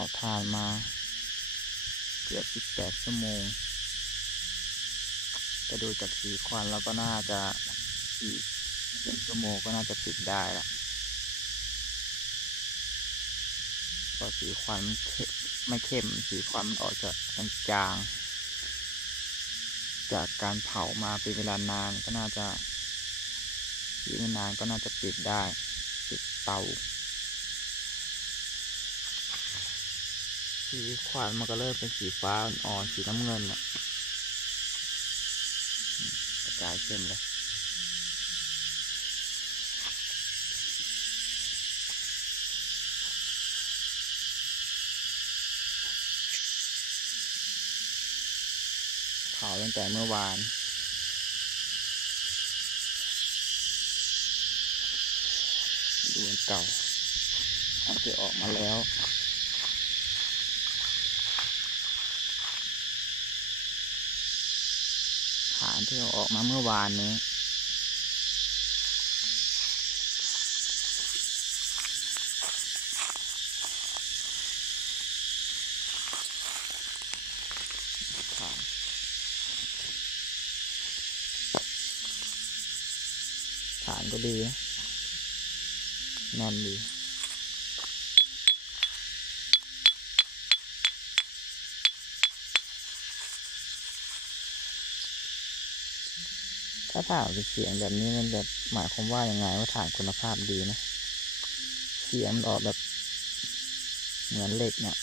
เอาถ่านมาเกือบ18 ชั่วโมงแต่ดูจากสีควันแล้วก็น่าจะอีก1 ชั่วโมงก็น่าจะปิดได้ละพอสีควันไม่เข้มสีควันมันออกจะจางๆจากการเผามาเป็นเวลานานก็น่าจะอีกไม่นานก็น่าจะปิดได้ปิดเตาสีควันมันก็เริ่มเป็นสีฟ้าอ่อนๆสีน้ำเงินอะกระจายเข้มเลยเผาตั้งแต่เมื่อวานดูอันเก่าอันที่ออกมาแล้วฐานที่ออกมาเมื่อวานนี้ฐานก็ดีนะแน่นดีถ้าถ่านเป็นเสียงแบบนี้มันแบบหมายความว่ายังไงว่าถ่านคุณภาพดีนะเสียงมันออกแบบเหมือนเหล็กเนี่ย